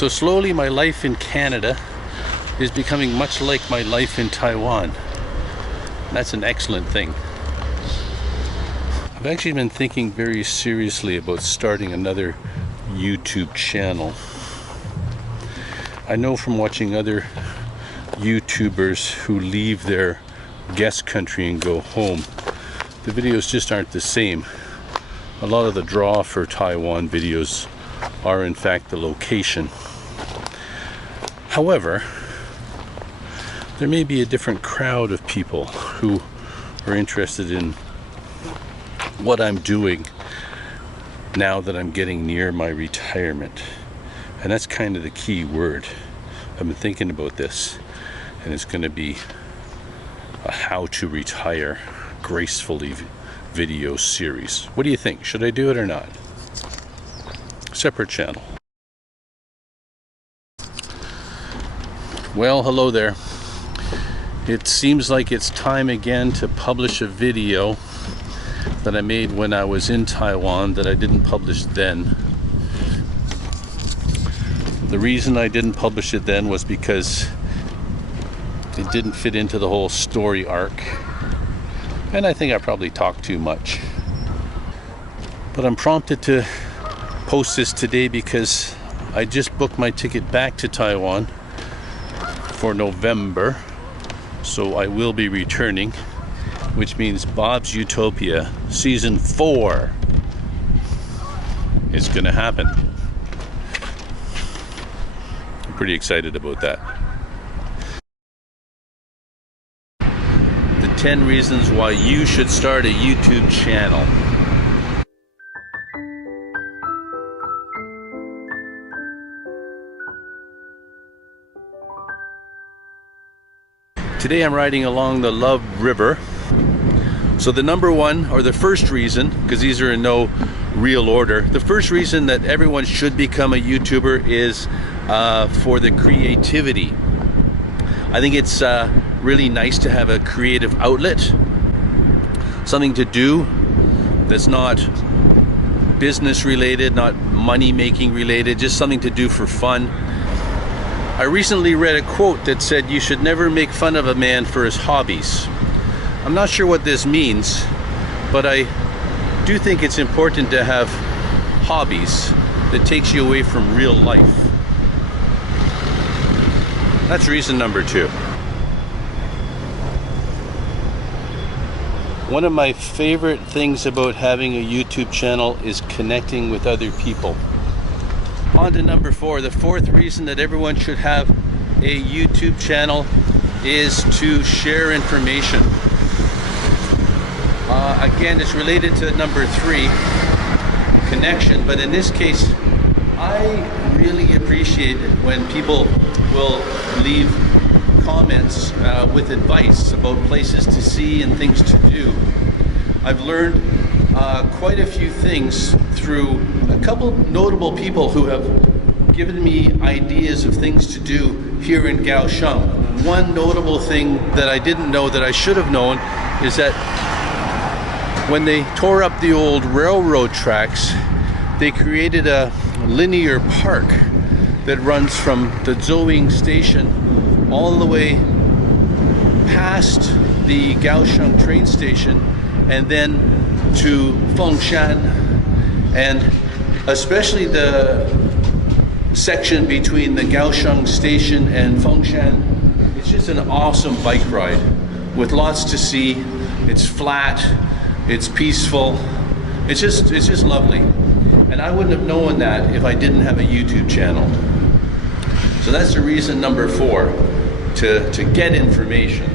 So slowly my life in Canada is becoming much like my life in Taiwan. That's an excellent thing. I've actually been thinking very seriously about starting another YouTube channel. I know from watching other YouTubers who leave their guest country and go home, the videos just aren't the same. A lot of the draw for Taiwan videos are in fact the location. However, there may be a different crowd of people who are interested in what I'm doing now that I'm getting near my retirement. And that's kind of the key word. I've been thinking about this, and it's going to be a how to retire gracefully video series. What do you think? Should I do it or not? Separate channel. Well, hello there. It seems like it's time again to publish a video that I made when I was in Taiwan that I didn't publish then. The reason I didn't publish it then was because it didn't fit into the whole story arc, and I think I probably talked too much. But I'm prompted to post this today because I just booked my ticket back to Taiwan for November, so I will be returning, which means Bob's Utopia Season 4 is gonna happen. I'm pretty excited about that. The 10 reasons why you should start a YouTube channel. Today I'm riding along the Love River. So the number one, or the first reason, because these are in no real order, the first reason that everyone should become a YouTuber is for the creativity. I think it's really nice to have a creative outlet, something to do that's not business related, not money making related, just something to do for fun. I recently read a quote that said you should never make fun of a man for his hobbies. I'm not sure what this means, but I do think it's important to have hobbies that takes you away from real life. That's reason number 2. One of my favorite things about having a YouTube channel is connecting with other people. On to number 4. The fourth reason that everyone should have a YouTube channel is to share information. Again, it's related to number 3, connection, but in this case, I really appreciate it when people will leave comments with advice about places to see and things to do. I've learned quite a few things through a couple notable people who have given me ideas of things to do here in Kaohsiung. One notable thing that I didn't know that I should have known is that when they tore up the old railroad tracks, they created a linear park that runs from the Zhouing station all the way past the Kaohsiung train station and then to Fengshan, and especially the section between the Kaohsiung station and Fengshan. It's just an awesome bike ride with lots to see. It's flat, it's peaceful, it's just lovely. And I wouldn't have known that if I didn't have a YouTube channel. So that's the reason number 4, to get information.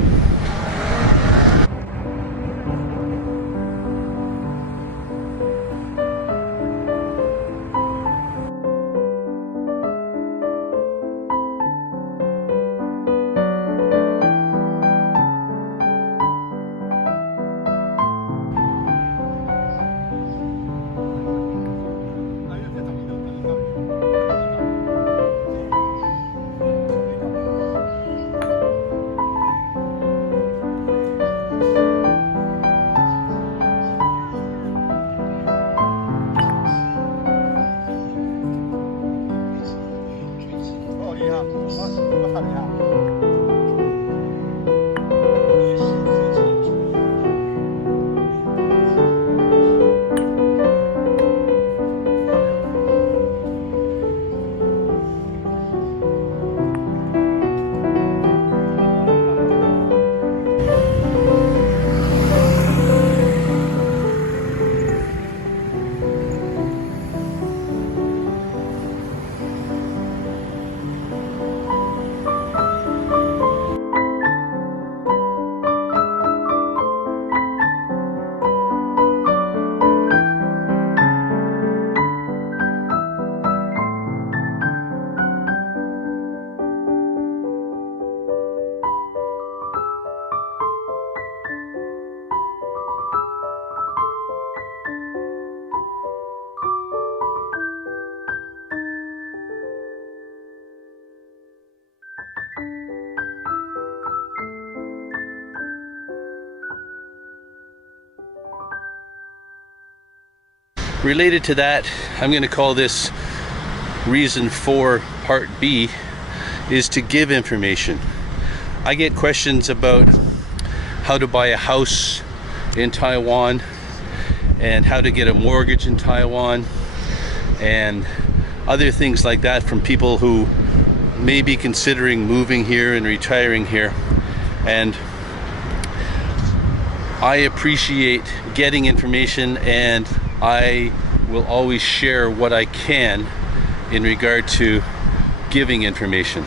Related to that, I'm going to call this reason 4 part B, is to give information. I get questions about how to buy a house in Taiwan and how to get a mortgage in Taiwan and other things like that from people who may be considering moving here and retiring here. And I appreciate getting information, and I will always share what I can in regard to giving information.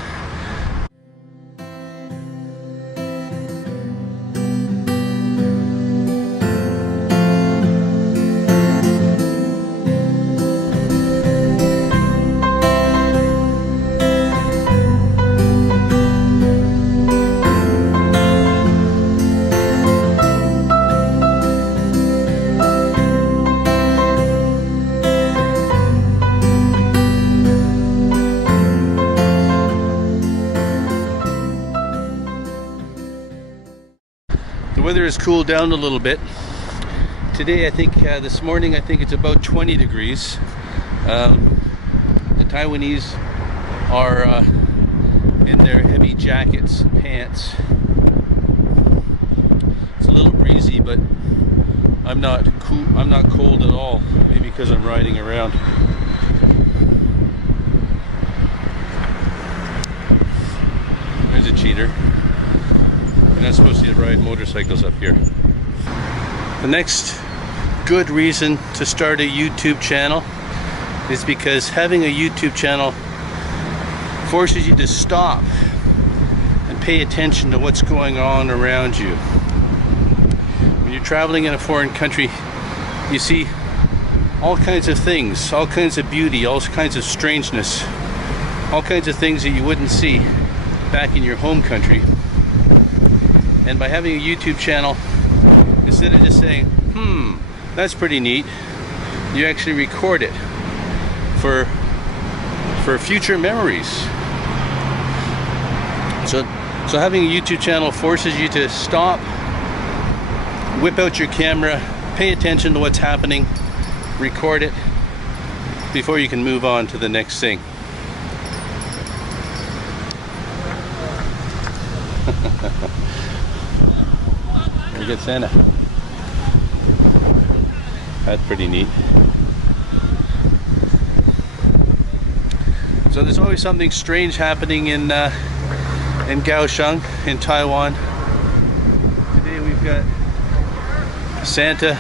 The weather has cooled down a little bit. Today, I think, this morning, I think it's about 20 degrees. The Taiwanese are in their heavy jackets and pants. It's a little breezy, but I'm not cold at all. Maybe because I'm riding around. There's a cheater. You're not supposed to ride motorcycles up here. The next good reason to start a YouTube channel is because having a YouTube channel forces you to stop and pay attention to what's going on around you. When you're traveling in a foreign country, you see all kinds of things, all kinds of beauty, all kinds of strangeness, all kinds of things that you wouldn't see back in your home country. And by having a YouTube channel, instead of just saying, that's pretty neat, you actually record it for future memories. So having a YouTube channel forces you to stop, whip out your camera, pay attention to what's happening, record it before you can move on to the next thing. We get Santa. That's pretty neat. So there's always something strange happening in Kaohsiung, in Taiwan. Today we've got Santa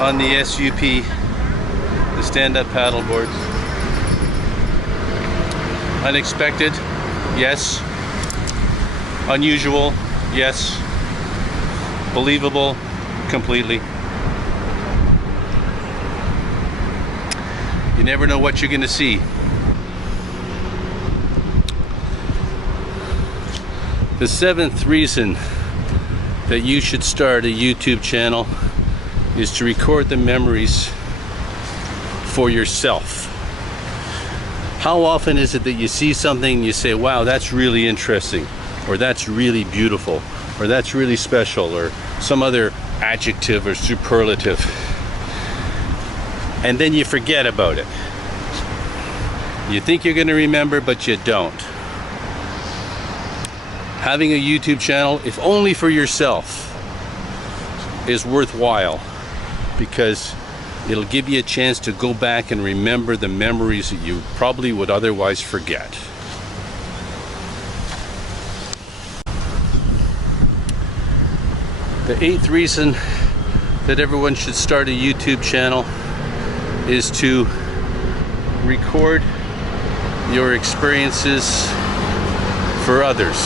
on the SUP, the stand-up paddle boards. Unexpected, yes. Unusual, yes. Believable, completely. You never know what you're going to see. The 7th reason that you should start a YouTube channel is to record the memories for yourself. How often is it that you see something and you say, wow, that's really interesting, or that's really beautiful, or that's really special, or some other adjective or superlative, and then you forget about it. You think you're going to remember, but you don't. having a YouTube channel, if only for yourself, is worthwhile, because it'll give you a chance to go back and remember the memories that you probably would otherwise forget. The 8th reason that everyone should start a YouTube channel is to record your experiences for others.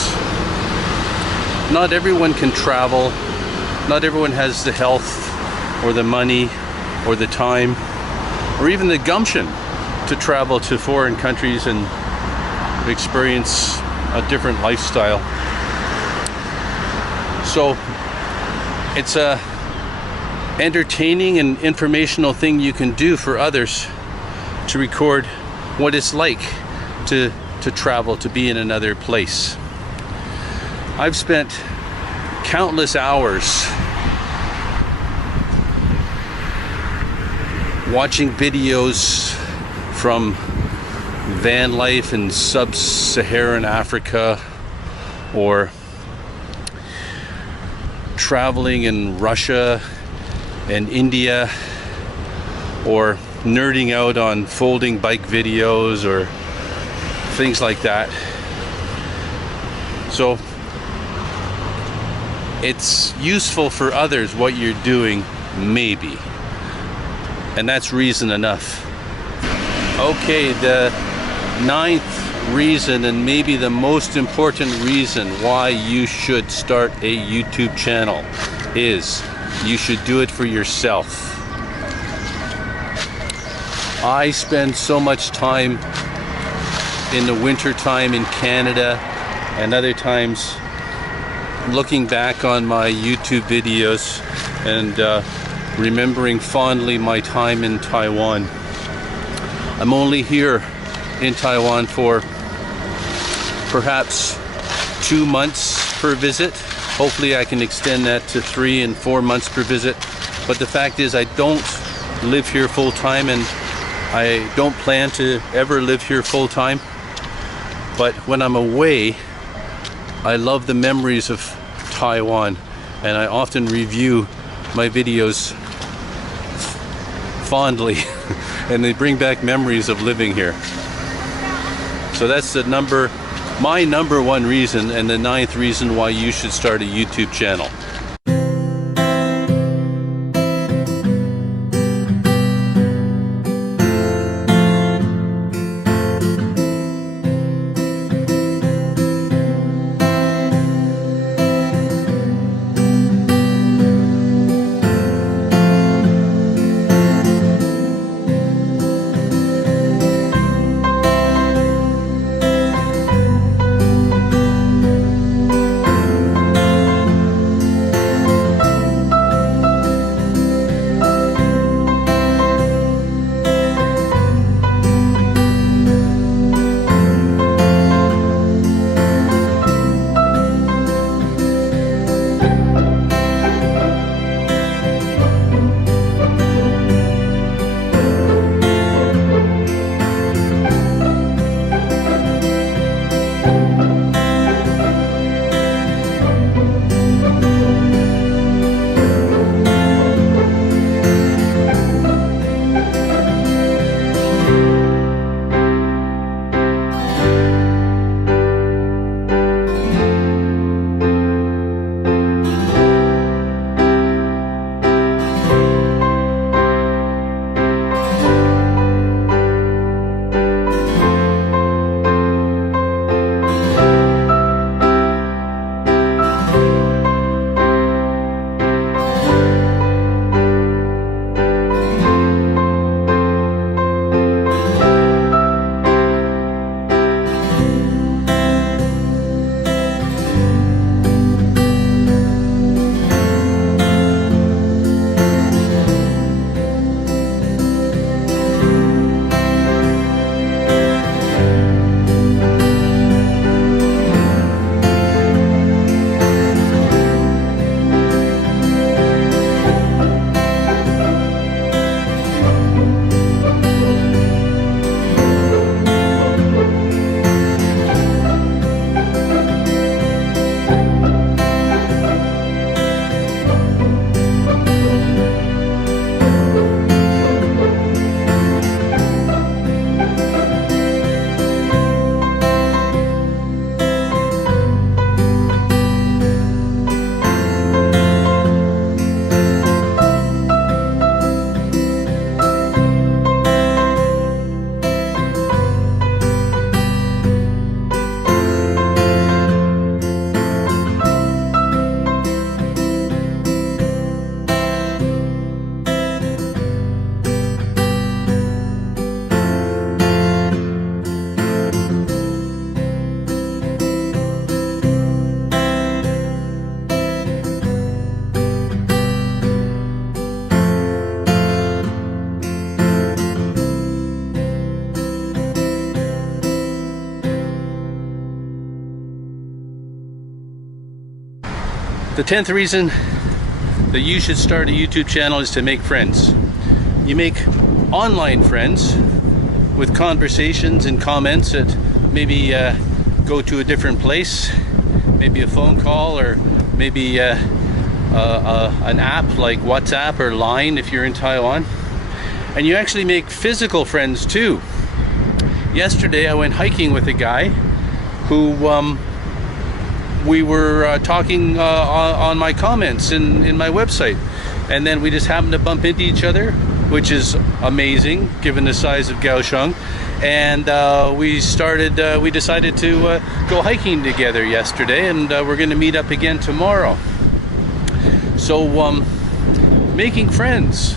Not everyone can travel, not everyone has the health or the money or the time or even the gumption to travel to foreign countries and experience a different lifestyle. So it's a entertaining and informational thing you can do for others, to record what it's like to travel, to be in another place. I've spent countless hours watching videos from van life in sub-Saharan Africa, or traveling in Russia and India, or nerding out on folding bike videos or things like that. So it's useful for others what you're doing, maybe, and that's reason enough. Okay, the 9th reason, and maybe the most important reason why you should start a YouTube channel, is you should do it for yourself. I spend so much time in the winter time in Canada, and other times looking back on my YouTube videos and remembering fondly my time in Taiwan. I'm only here in Taiwan for perhaps 2 months per visit. Hopefully I can extend that to 3 and 4 months per visit. But the fact is, I don't live here full time, and I don't plan to ever live here full time. But when I'm away, I love the memories of Taiwan, and I often review my videos fondly and they bring back memories of living here. So that's my number 1 reason, and the 9th reason why you should start a YouTube channel. The 10th reason that you should start a YouTube channel is to make friends. You make online friends with conversations and comments that maybe go to a different place, maybe a phone call, or maybe an app like WhatsApp or Line if you're in Taiwan. And you actually make physical friends too. Yesterday I went hiking with a guy who we were talking on my comments in my website, and then we just happened to bump into each other, which is amazing given the size of Kaohsiung. And we decided to go hiking together yesterday, and we're going to meet up again tomorrow. So making friends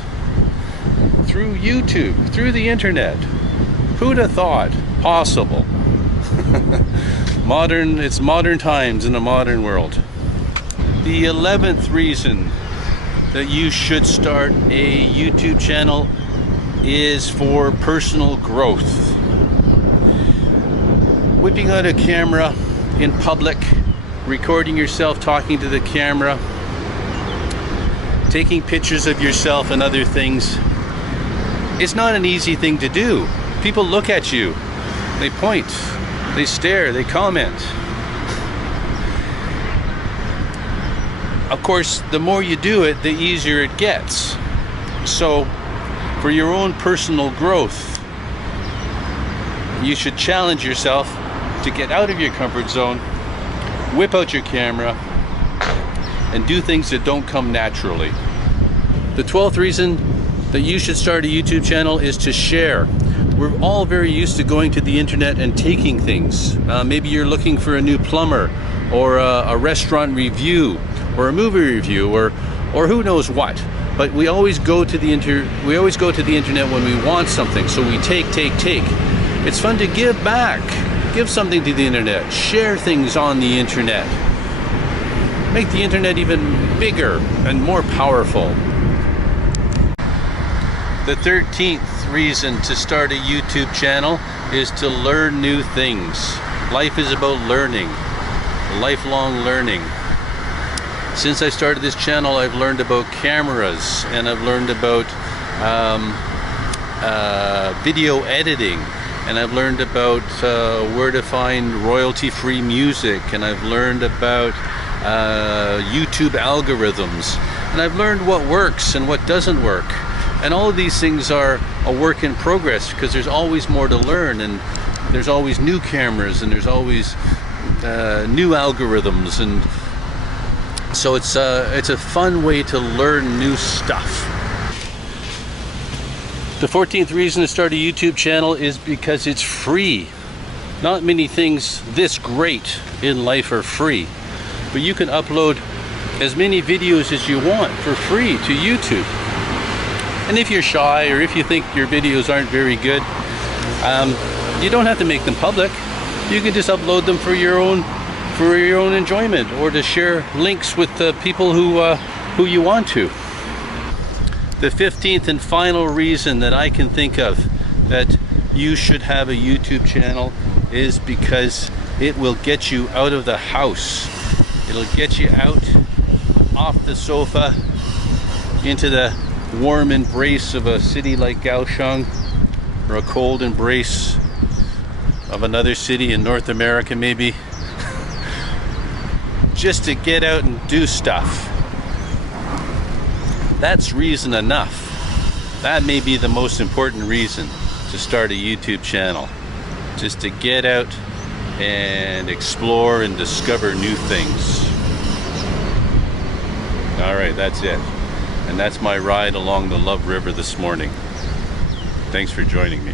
through YouTube, through the internet, who'd have thought possible? It's modern times in a modern world. The 11th reason that you should start a YouTube channel is for personal growth. Whipping out a camera in public, recording yourself talking to the camera, taking pictures of yourself and other things, it's not an easy thing to do. People look at you, they point, they stare, they comment. Of course, the more you do it, the easier it gets. So, for your own personal growth, you should challenge yourself to get out of your comfort zone, whip out your camera, and do things that don't come naturally. The 12th reason that you should start a YouTube channel is to share. We're all very used to going to the internet and taking things. Maybe you're looking for a new plumber, or a restaurant review, or a movie review, or who knows what. But we always go to the internet when we want something. So we take. It's fun to give back. Give something to the internet. Share things on the internet. Make the internet even bigger and more powerful. The 13th reason to start a YouTube channel is to learn new things. Life is about learning, lifelong learning. Since I started this channel, I've learned about cameras, and I've learned about video editing, and I've learned about where to find royalty-free music, and I've learned about YouTube algorithms, and I've learned what works and what doesn't work. And all of these things are a work in progress, because there's always more to learn, and there's always new cameras, and there's always new algorithms, and so it's a fun way to learn new stuff. The 14th reason to start a YouTube channel is because it's free. Not many things this great in life are free, but you can upload as many videos as you want for free to YouTube. And if you're shy, or if you think your videos aren't very good, you don't have to make them public. You can just upload them for your own enjoyment, or to share links with the people who you want to. The 15th and final reason that I can think of that you should have a YouTube channel is because it will get you out of the house. It'll get you out off the sofa into the warm embrace of a city like Kaohsiung, or a cold embrace of another city in North America maybe. Just to get out and do stuff. That's reason enough. That may be the most important reason to start a YouTube channel. Just to get out and explore and discover new things. Alright, that's it. And that's my ride along the Love River this morning. Thanks for joining me.